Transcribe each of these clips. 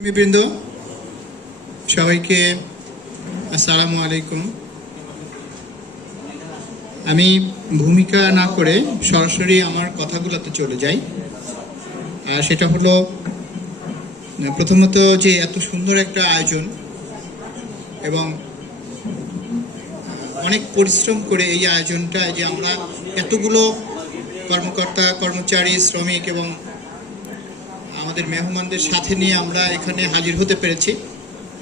বৃন্দ সবাইকে আসসালামু আলাইকুম। আমি ভূমিকা না করে সরাসরি আমার কথাগুলোতে চলে যাই। আর সেটা হলো, প্রথমত যে এত সুন্দর একটা আয়োজন এবং অনেক পরিশ্রম করে এই আয়োজনটা, যে আমরা এতগুলো কর্মকর্তা কর্মচারী শ্রমিক এবং আমাদের মেহমানদের সাথে নিয়ে আমরা এখানে হাজির হতে পেরেছি।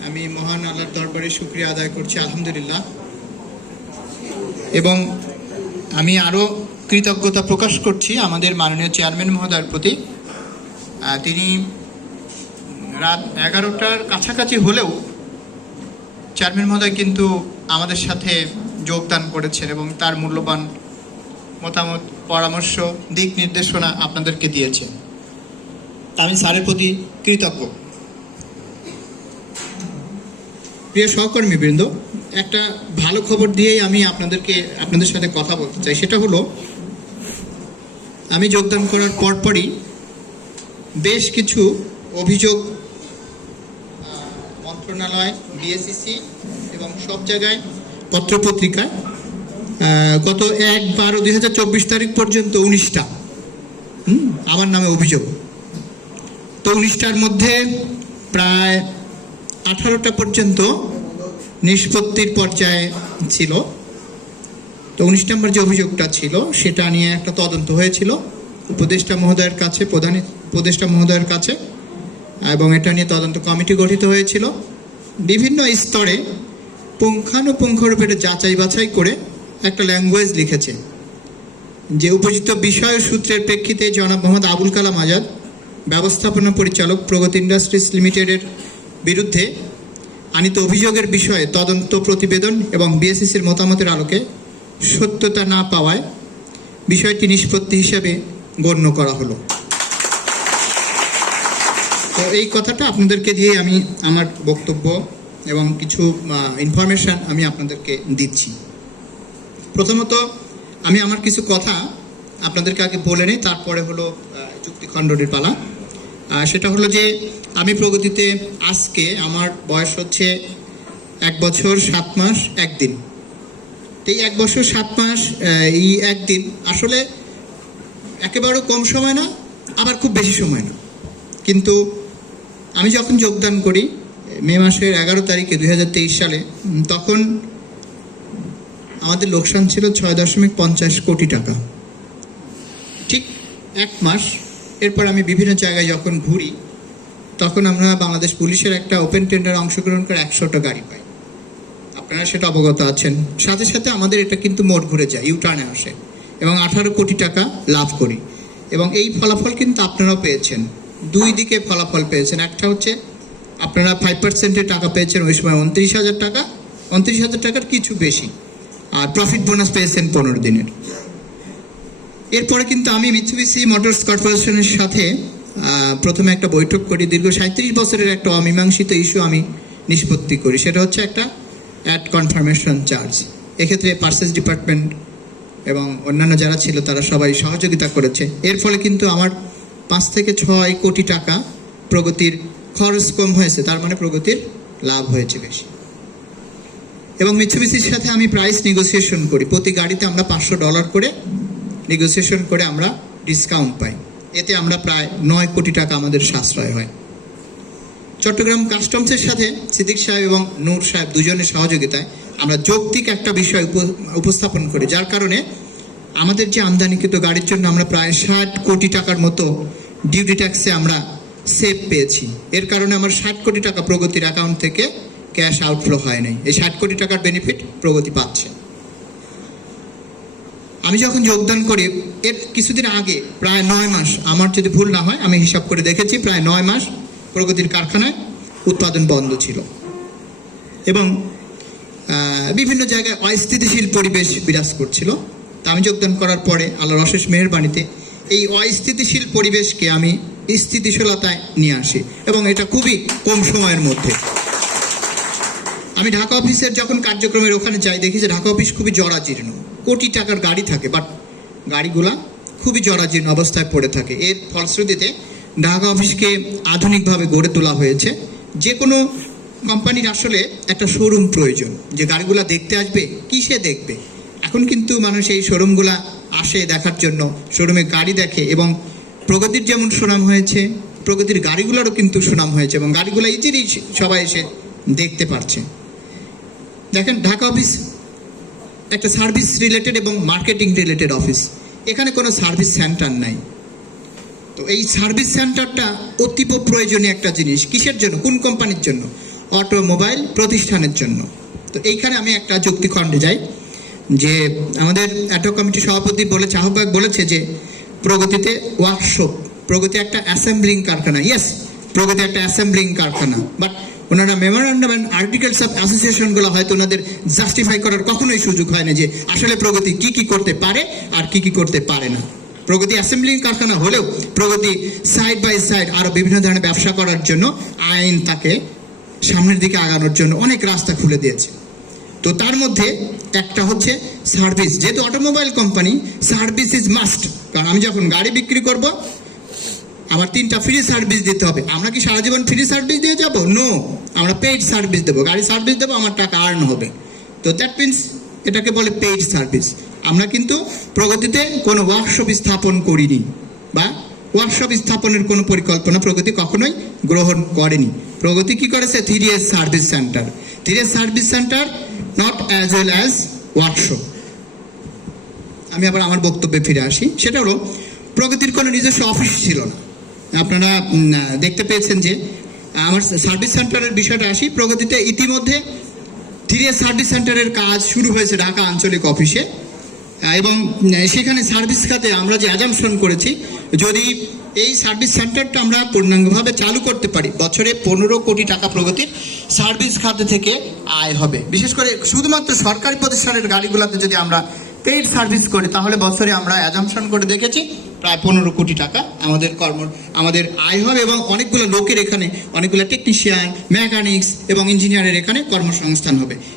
আমি মহান আল্লাহর দরবারে শুকরিয়া আদায় করছি, আলহামদুলিল্লাহ। এবং আমি আরও কৃতজ্ঞতা প্রকাশ করছি আমাদের মাননীয় চেয়ারম্যান মহোদয়ের প্রতি। তিনি রাত 11টার কাছাকাছি হলেও চেয়ারম্যান মহোদয় কিন্তু আমাদের সাথে যোগদান করেছেন এবং তার মূল্যবান মতামত, পরামর্শ, দিক নির্দেশনা আপনাদেরকে দিয়েছেন। আমি স্যারের প্রতি কৃতজ্ঞ। প্রিয় সহকর্মীবৃন্দ, একটা ভালো খবর দিয়েই আমি আপনাদের সাথে কথা বলতে চাই। সেটা হলো, আমি যোগদান করার পরপরই বেশ কিছু অভিযোগ মন্ত্রণালয়, ডিএসসিসি এবং সব জায়গায় পত্রপত্রিকায় গত 1/12/2024 তারিখ পর্যন্ত 19টা আমার নামে অভিযোগ। তো 19টার মধ্যে প্রায় 18টা পর্যন্ত নিষ্পত্তির পর্যায়ে ছিল। তো 19 নম্বর যে অভিযোগটা ছিল সেটা নিয়ে একটা তদন্ত হয়েছিল উপদেষ্টা মহোদয়ের কাছে, প্রধান উপদেষ্টা মহোদয়ের কাছে, এবং এটা নিয়ে তদন্ত কমিটি গঠিত হয়েছিল। বিভিন্ন স্তরে পুঙ্খানুপুঙ্খরূপে যাচাই বাছাই করে একটা ল্যাঙ্গুয়েজ লিখেছে যে উপযুক্ত বিষয় সূত্রের প্রেক্ষিতে জনাব মোহাম্মদ আবুল কালাম আজাদ, ব্যবস্থাপনা পরিচালক, প্রগতি ইন্ডাস্ট্রিজ লিমিটেডের বিরুদ্ধে আনিত অভিযোগের বিষয়ে তদন্ত প্রতিবেদন এবং বিএসসিসির মতামতের আলোকে সত্যতা না পাওয়ায় বিষয়টি নিষ্পত্তি হিসাবে গণ্য করা হলো। তো এই কথাটা আপনাদেরকে দিয়ে আমি আমার বক্তব্য এবং কিছু ইনফরমেশান আমি আপনাদেরকে দিচ্ছি। প্রথমত আমি আমার কিছু কথা আপনাদেরকে আগে বলে নিই, তারপরে হলো যুক্তি খণ্ডনের পালা। সেটা হলো যে আমি প্রগতিতে আজকে আমার বয়স হচ্ছে 1 বছর 7 মাস 1 দিন। এই 1 বছর 7 মাস এই 1 দিন আসলে একেবারেও কম সময় না, আবার খুব বেশি সময় না। কিন্তু আমি যখন যোগদান করি মে মাসের 11 তারিখে 2023 সালে, তখন আমাদের লোকসান ছিল 6.50 কোটি টাকা। ঠিক 1 মাস এরপর আমি বিভিন্ন জায়গায় যখন ঘুরি, তখন আমরা বাংলাদেশ পুলিশের একটা ওপেন টেন্ডারে অংশগ্রহণ করে 100টা গাড়ি পাই। আপনারা সেটা অবগত আছেন। সাথে সাথে আমাদের এটা কিন্তু মোড় ঘুরে যায়, ইউটার্নে আসে, এবং 18 কোটি টাকা লাভ করি। এবং এই ফলাফল কিন্তু আপনারাও পেয়েছেন, 2 দিকে ফলাফল পেয়েছেন। একটা হচ্ছে আপনারা 5%-এর টাকা পেয়েছেন, ওই সময় 29,000 টাকা, 29,000 টাকার কিছু বেশি, আর প্রফিট বোনাস পেয়েছেন 15 দিনের। এরপরে কিন্তু আমি মিৎসুবিশি মোটরস কর্পোরেশনের সাথে প্রথমে একটা বৈঠক করি। দীর্ঘ 37 বছরের একটা অমীমাংসিত ইস্যু আমি নিষ্পত্তি করি। সেটা হচ্ছে একটা অ্যাড কনফার্মেশন চার্জ। এক্ষেত্রে পার্সেস ডিপার্টমেন্ট এবং অন্যান্য যারা ছিল তারা সবাই সহযোগিতা করেছে। এর ফলে কিন্তু আমার 5 থেকে 6 কোটি টাকা প্রগতির খরচ কম হয়েছে, তার মানে প্রগতির লাভ হয়েছে বেশি। এবং মিৎসুবিশির সাথে আমি প্রাইস নেগোসিয়েশন করি। প্রতি গাড়িতে আমরা $500 করে নেগোসিয়েশন করে আমরা ডিসকাউন্ট পাই। এতে আমরা প্রায় 9 কোটি টাকা আমাদের সাশ্রয় হয়। চট্টগ্রাম কাস্টমসের সাথে সিদ্দিক সাহেব এবং নূর সাহেব দুজনের সহযোগিতায় আমরা যৌক্তিক একটা বিষয় উপস্থাপন করি, যার কারণে আমাদের যে আমদানিকৃত গাড়ির জন্য আমরা প্রায় 60 কোটি টাকার মতো ডিউটি ট্যাক্সে আমরা সেভ পেয়েছি। এর কারণে আমার 60 কোটি টাকা প্রগতির অ্যাকাউন্ট থেকে ক্যাশ আউটফ্লো হয় নাই। এই 60 কোটি টাকার বেনিফিট প্রগতি পাচ্ছে। আমি যখন যোগদান করি এর কিছুদিন আগে প্রায় 9 মাস, আমার যদি ভুল না হয় আমি হিসাব করে দেখেছি, প্রায় 9 মাস প্রগতির কারখানায় উৎপাদন বন্ধ ছিল এবং বিভিন্ন জায়গায় অস্থিতিশীল পরিবেশ বিরাজ করছিল। তা আমি যোগদান করার পরে আল্লাহর অশেষ মেহেরবাণীতে এই অস্থিতিশীল পরিবেশকে আমি স্থিতিশীলতায় নিয়ে আসি, এবং এটা খুবই কম সময়ের মধ্যে। আমি ঢাকা অফিসের যখন কার্যক্রমের ওখানে যাই, দেখি যে ঢাকা অফিস খুবই জরাজীর্ণ। কোটি টাকার গাড়ি থাকে, বাট গাড়িগুলা খুবই জরাজীর্ণ অবস্থায় পড়ে থাকে। এর ফলশ্রুতিতে ঢাকা অফিসকে আধুনিকভাবে গড়ে তোলা হয়েছে যে কোনো কোম্পানির আসলে একটা শোরুম প্রয়োজন, যে গাড়িগুলো দেখতে আসবে, কিসে দেখবে? এখন কিন্তু মানুষ এই শোরুমগুলা আসে দেখার জন্য, শোরুমে গাড়ি দেখে, এবং প্রগতির যেমন সুনাম হয়েছে, প্রগতির গাড়িগুলোরও কিন্তু সুনাম হয়েছে, এবং গাড়িগুলো ইজিলি সবাই এসে দেখতে পারছে। দেখেন, ঢাকা অফিস একটা সার্ভিস রিলেটেড এবং মার্কেটিং রিলেটেড অফিস, এখানে কোনো সার্ভিস সেন্টার নাই। তো এই সার্ভিস সেন্টারটা অতীব প্রয়োজনীয় একটা জিনিস। কিসের জন্য? কোন কোম্পানির জন্য? অটোমোবাইল প্রতিষ্ঠানের জন্য। তো এইখানে আমি একটা যুক্তিখণ্ডে যাই, যে আমাদের অ্যাডহক কমিটির সভাপতি বলেছে, আহ্বায়ক বলেছে যে প্রগতিতে ওয়ার্কশপ, প্রগতি একটা অ্যাসেম্বলিং কারখানা। ইয়েস, প্রগতি একটা অ্যাসেম্বলিং কারখানা, বাট ওনারা মেমোরান্ডাম অ্যান্ড আর্টিকেলস অফ অ্যাসোসিয়েশনগুলো হয়তো ওনাদের জাস্টিফাই করার কখনোই সুযোগ হয় না যে আসলে প্রগতি কি কি করতে পারে আর কি কি করতে পারে না। প্রগতি অ্যাসেম্বলিং কারখানা হলেও প্রগতি সাইড বাই সাইড আরও বিভিন্ন ধরনের ব্যবসা করার জন্য আইন তাকে সামনের দিকে আগানোর জন্য অনেক রাস্তা খুলে দিয়েছে। তো তার মধ্যে একটা হচ্ছে সার্ভিস। যেহেতু automobile company, service is must. কারণ আমি যখন গাড়ি বিক্রি করব, আমার 3টা ফ্রি সার্ভিস দিতে হবে। আমরা কি সারা জীবন ফ্রি সার্ভিস দিয়ে যাব? নো, আমরা পেইড সার্ভিস দেবো। গাড়ি সার্ভিস দেবো, আমার টাকা আর্ন হবে। তো দ্যাট মিনস এটাকে বলে পেইড সার্ভিস। আমরা কিন্তু প্রগতিতে কোনো ওয়ার্কশপ স্থাপন করিনি, বা ওয়ার্কশপ স্থাপনের কোনো পরিকল্পনা প্রগতি কখনোই গ্রহণ করেনি। প্রগতি কি করেছে? 3S service centre. 3S service centre, not as well as workshop. আমি আবার আমার বক্তব্যে ফিরে আসি। সেটা হলো, প্রগতির কোনো নিজস্ব অফিস ছিল না। আপনারা দেখতে পেয়েছেন যে আমার সার্ভিস সেন্টারের বিষয়টা আসি। প্রগতিতে ইতিমধ্যে 3S সার্ভিস সেন্টারের কাজ শুরু হয়েছে ঢাকা আঞ্চলিক অফিসে, এবং সেখানে সার্ভিস খাতে আমরা যে অ্যাজাম্পশন করেছি, যদি এই সার্ভিস সেন্টারটা আমরা পূর্ণাঙ্গভাবে চালু করতে পারি, বছরে 15 কোটি টাকা প্রগতির সার্ভিস খাতে থেকে আয় হবে। বিশেষ করে শুধুমাত্র সরকারি প্রতিষ্ঠানের গাড়িগুলোতে যদি আমরা পেইড সার্ভিস করি, তাহলে বছরে আমরা অ্যাজাম্পশন করে দেখেছি প্রায় 15 কোটি টাকা আমাদের আয় হবে, এবং অনেকগুলো লোকের এখানে, অনেকগুলো টেকনিশিয়ান, মেকানিক্স এবং ইঞ্জিনিয়ারের এখানে কর্মসংস্থান হবে।